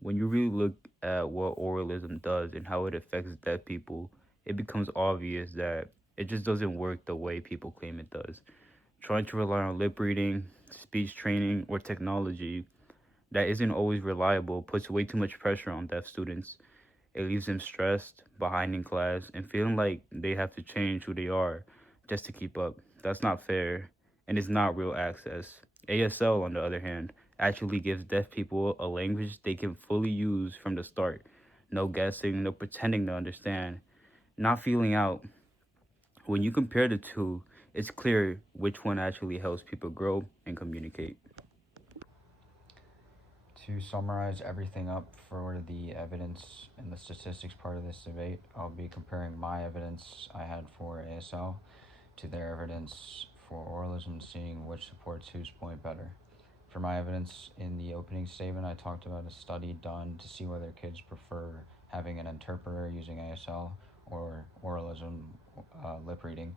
When you really look at what oralism does and how it affects deaf people, it becomes obvious that it just doesn't work the way people claim it does. Trying to rely on lip reading, speech training, or technology that isn't always reliable puts way too much pressure on deaf students. It leaves them stressed, behind in class, and feeling like they have to change who they are just to keep up. That's not fair, and it's not real access. ASL, on the other hand, actually gives deaf people a language they can fully use from the start. No guessing, no pretending to understand, not feeling out. When you compare the two, it's clear which one actually helps people grow and communicate. To summarize everything up for the evidence and the statistics part of this debate, I'll be comparing my evidence I had for ASL to their evidence for oralism, seeing which supports whose point better. For my evidence in the opening statement, I talked about a study done to see whether kids prefer having an interpreter using ASL or oralism, lip reading,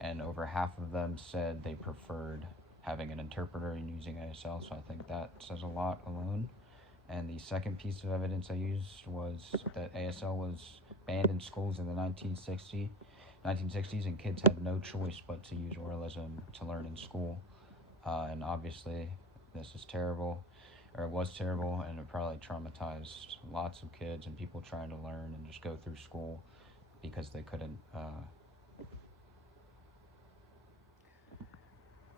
and over half of them said they preferred having an interpreter and using ASL, so I think that says a lot alone. And the second piece of evidence I used was that ASL was banned in schools in the 1960s, and kids had no choice but to use oralism to learn in school. And obviously, this is terrible, or it was terrible, and it probably traumatized lots of kids and people trying to learn and just go through school because they couldn't.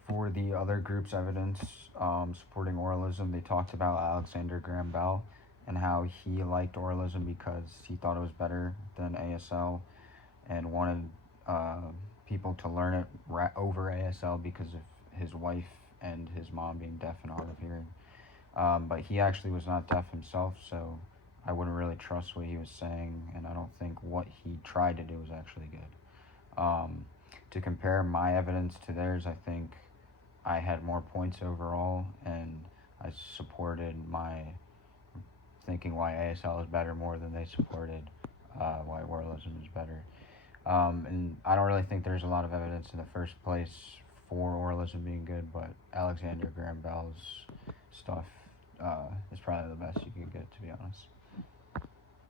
For the other group's evidence supporting oralism, they talked about Alexander Graham Bell and how he liked oralism because he thought it was better than ASL and wanted uh, people to learn it over ASL because of his wife and his mom being deaf and hard of hearing. But he actually was not deaf himself, so I wouldn't really trust what he was saying, and I don't think what he tried to do was actually good. To compare my evidence to theirs, I think I had more points overall, and I supported my thinking why ASL is better more than they supported why oralism is better. And I don't really think there's a lot of evidence in the first place for oralism being good, but Alexander Graham Bell's stuff is probably the best you could get, to be honest.